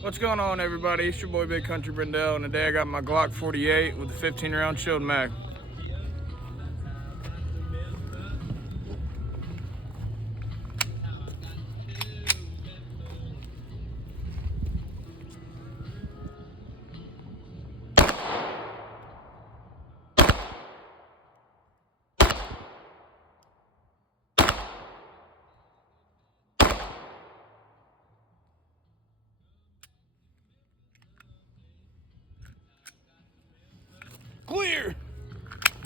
What's going on, everybody? It's your boy Big Country Brindell, and today I got my Glock 48 with a 15-round shield mag. Clear!